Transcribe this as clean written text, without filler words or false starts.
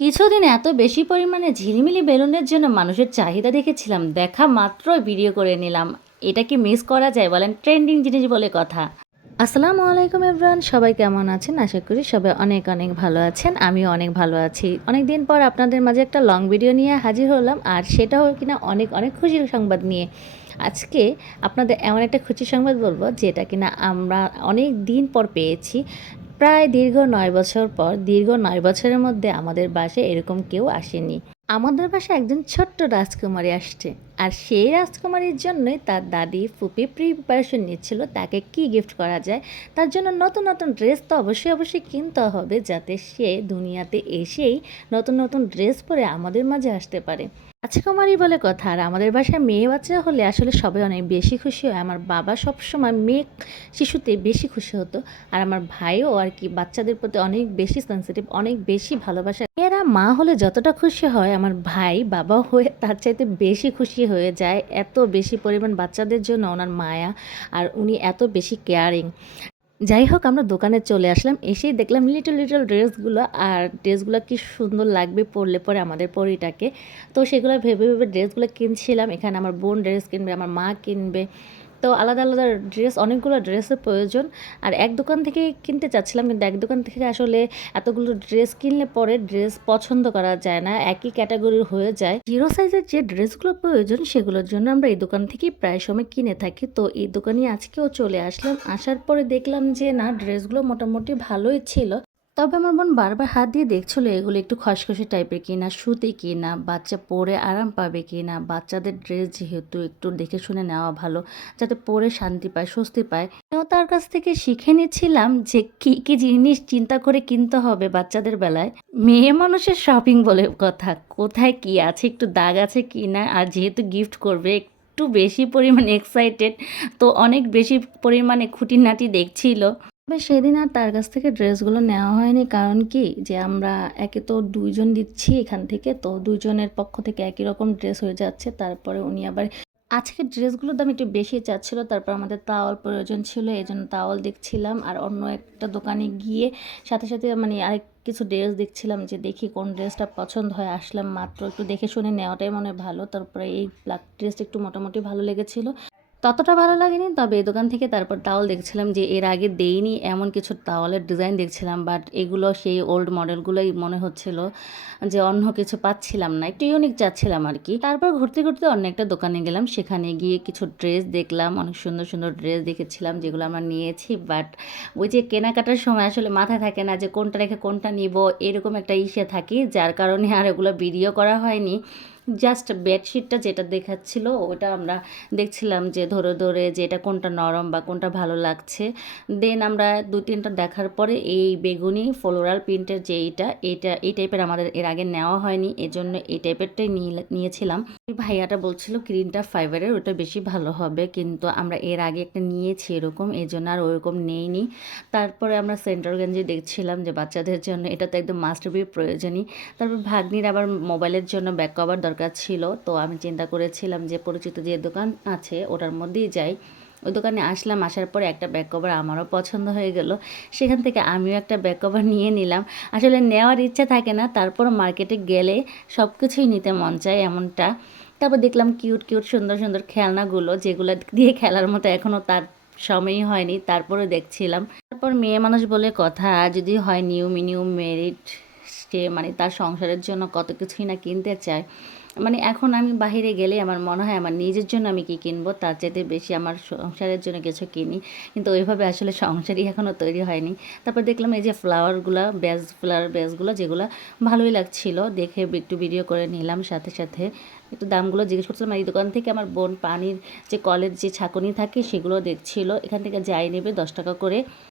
কিছুদিন এত বেশি পরিমাণে ঝিলিমিলি বেলুনের জন্য মানুষের চাহিদা দেখেছিলাম, দেখা মাত্রই ভিডিও করে নিলাম। এটা কি মিস করা যায় বলেন? ট্রেন্ডিং জিনিস বলে কথা। আসসালামু আলাইকুম এভরিওয়ান, সবাই কেমন আছেন? আশা করি সবাই অনেক অনেক ভালো আছেন। আমিও অনেক ভালো আছি। অনেক দিন পর আপনাদের মাঝে একটা লং ভিডিও নিয়ে হাজির হলাম, আর সেটাও কিনা অনেক অনেক খুশির সংবাদ নিয়ে। আজকে আপনাদের এমন একটা খুশির সংবাদ বলবো যেটা কিনা আমরা অনেক দিন পর পেয়েছি। প্রায় দীর্ঘ ৯ বছর পর, দীর্ঘ ৯ বছরের মধ্যে আমাদের বাসায় এরকম কেউ আসেনি। আমাদের বাসায় একজন ছোট্ট রাজকুমারী আসছে, আর সেই রাজকুমারীর জন্যই তার দাদি ফুপি প্রিপারেশন নিচ্ছিল তাকে কি গিফট করা যায়। তার জন্য নতুন নতুন ড্রেস তো অবশ্যই অবশ্যই কিনতে হবে, যাতে সে দুনিয়াতে এসেই নতুন নতুন ড্রেস পরে আমাদের মাঝে আসতে পারে। রাজকুমারী বলে কথা। আর আমাদের বাসায় মেয়ে বাচ্চা হলে আসলে সবাই অনেক বেশি খুশি হয়। আমার বাবা সবসময় মেয়ে শিশুতে বেশি খুশি হতো, আর আমার ভাইও আর কি বাচ্চাদের প্রতি অনেক বেশি সেন্সিটিভ, অনেক বেশি ভালোবাসা। এরা মা হলে যতটা খুশি হয়, আমার ভাই বাবা হয়ে তার চাইতে বেশি খুশি হয়ে যায়। এত বেশি পরিমাণ বাচ্চাদের জন্য ওনার মায়া, আর উনি এত বেশি কেয়ারিং। যাই হোক, আমরা দোকানে চলে আসলাম, এসেই দেখলাম লিটল লিটল ড্রেসগুলো, আর ড্রেসগুলো কি সুন্দর লাগবে পরলে পরে আমাদের পরিটাকে। তো সেগুলো ভেবে ভেবে ড্রেসগুলো কিনছিলাম। এখানে আমার বোন ড্রেস কিনবে, আমার মা কিনবে। তো আলাদা আলাদা ড্রেস, অনেকগুলো ড্রেসের প্রয়োজন। আর এক দোকান থেকে কিনতে চাচ্ছিলাম, কিন্তু এক দোকান থেকে আসলে এতগুলো ড্রেস কিনলে পরে ড্রেস পছন্দ করা যায় না, একই ক্যাটাগরির হয়ে যায়। জিরো সাইজের যে ড্রেসগুলো প্রয়োজন সেগুলোর জন্য আমরা এই দোকান থেকেই প্রায় সময় কিনে থাকি। তো এই দোকানে আজকেও চলে আসলাম। আসার পরে দেখলাম যে না, ড্রেসগুলো মোটামুটি ভালোই ছিল। তবে আমার বোন বারবার হাত দিয়ে দেখছিল এগুলো একটু খসখসে টাইপের কিনা, সুতি কিনা, বাচ্চা পরে আরাম পাবে কিনা। বাচ্চাদের ড্রেস যেহেতু একটু দেখে শুনে নেওয়া ভালো, যাতে পরে শান্তি পায়, স্বস্তি পায়। তো তার কাছ থেকে শিখে নিচ্ছিলাম যে কি কি জিনিস চিন্তা করে কিনতে হবে বাচ্চাদের বেলায়। মেয়ে মানুষের শপিং বলে কথা, কোথায় কি আছে, একটু দাগ আছে কি না। আর যেহেতু গিফট করবে, একটু বেশি পরিমাণে এক্সাইটেড, তো অনেক বেশি পরিমাণে খুঁটিনাটি দেখছিল। তবে সেদিন আর তার কাছ থেকে ড্রেসগুলো নেওয়া হয়নি, কারণ কি যে আমরা একে তো দুইজন দিচ্ছি এখান থেকে, তো দুইজনের পক্ষ থেকে একই রকম ড্রেস হয়ে যাচ্ছে। তারপরে উনি আবার আজকের ড্রেসগুলোর দাম একটু বেশি চাচ্ছিল। তারপর আমাদের তাওয়াল প্রয়োজন ছিল, এই জন্য তাওয়াল দেখছিলাম। আর অন্য একটা দোকানে গিয়ে সাথে সাথে মানে আরেক কিছু ড্রেস দেখছিলাম, যে দেখি কোন ড্রেসটা পছন্দ হয়। আসলাম মাত্র, একটু দেখে শুনে নেওয়াটাই মনে হয় ভালো। তারপরে এই ব্ল্যাক ড্রেসটা একটু মোটামুটি ভালো লেগেছিল, ততটা ভালো লাগেনি। তবে এই দোকান থেকে তারপর তাওয়াল দেখছিলাম, যে এর আগে দেইনি এমন কিছু তাওয়ালের ডিজাইন দেখছিলাম, বাট এগুলো সেই ওল্ড মডেলগুলোই মনে হচ্ছিল, যে অন্য কিছু পাচ্ছিলাম না, একটু ইউনিক চাচ্ছিলাম আর কি। তারপর ঘুরতে ঘুরতে অন্য একটা দোকানে গেলাম, সেখানে গিয়ে কিছু ড্রেস দেখলাম, অনেক সুন্দর সুন্দর ড্রেস দেখেছিলাম যেগুলো আমরা নিয়েছি। বাট ওই যে কেনাকাটার সময় আসলে মাথায় থাকে না যে কোনটা রেখে কোনটা নিব, এরকম একটা ইসে থাকি, যার কারণে আর এগুলো ভিডিও করা হয়নি। জাস্ট বেডশিটটা যেটা দেখাচ্ছিল ওটা আমরা দেখছিলাম, যে ধরে ধরে যে এটা কোনটা নরম বা কোনটা ভালো লাগছে। দেন আমরা দু তিনটা দেখার পরে এই বেগুনি ফ্লোরাল প্রিন্টের যে এইটা এই টাইপের আমাদের এর আগে নেওয়া হয়নি, এজন্য এই টাইপেরটাই নিয়েছিলাম। ভাইয়াটা বলছিল গ্রিনটা ফাইবারের, ওটা বেশি ভালো হবে, কিন্তু আমরা এর আগে একটা নিয়েছি এরকম, এই জন্য আর ওরকম নেইনি। তারপরে আমরা সেন্টার গেঞ্জি দেখছিলাম, যে বাচ্চাদের জন্য এটা তো একদম মাস্ট বি প্রয়োজনই। তারপর ভাগ্নির আবার মোবাইলের জন্য ব্যাক কভার দরকার ছিল, তো আমি চিন্তা করেছিলাম যে পরিচিত যে দোকান আছে ওটার মধ্যেই যাই। ওই দোকানে আসলাম, আসার পরে একটা ব্যাক কভার আমারও পছন্দ হয়ে গেল, সেখান থেকে আমিও একটা ব্যাক কভার নিয়ে নিলাম। আসলে নেওয়ার ইচ্ছা থাকে না, তারপর মার্কেটে গেলে সব কিছুই নিতে মন চায় এমনটা। তারপর দেখলাম কিউট কিউট সুন্দর সুন্দর খেলনাগুলো, যেগুলো দিয়ে খেলার মতো এখনও তার সময়ই হয়নি, তারপরে দেখছিলাম। তারপর মেয়ে মানুষ বলে কথা, যদি হয় নিউ মিনিউ মেরিট, সে মানে তার সংসারের জন্য কত কিছুই না কিনতে চায়। মানে এখন আমি বাহিরে গেলে আমার মনে হয় আমার নিজের জন্য আমি কি কিনবো, তার চাইতে বেশি আমার সংসারের জন্য কিছু কিনি, কিন্তু ওইভাবে আসলে সংসারই এখনও তৈরি হয়নি। তারপর দেখলাম এই যে ফ্লাওয়ারগুলো, ফ্লাওয়ার বেসগুলো, যেগুলো ভালোই লাগছিল দেখে, একটু ভিডিও করে নিলাম। সাথে সাথে একটু দামগুলো জিজ্ঞেস করছিলাম। এই দোকান থেকে আমার বোন পানির যে কলের যে ছাঁকনি থাকে সেগুলো দেখছিল, এখান থেকে যাই নেবে 10 টাকা করে।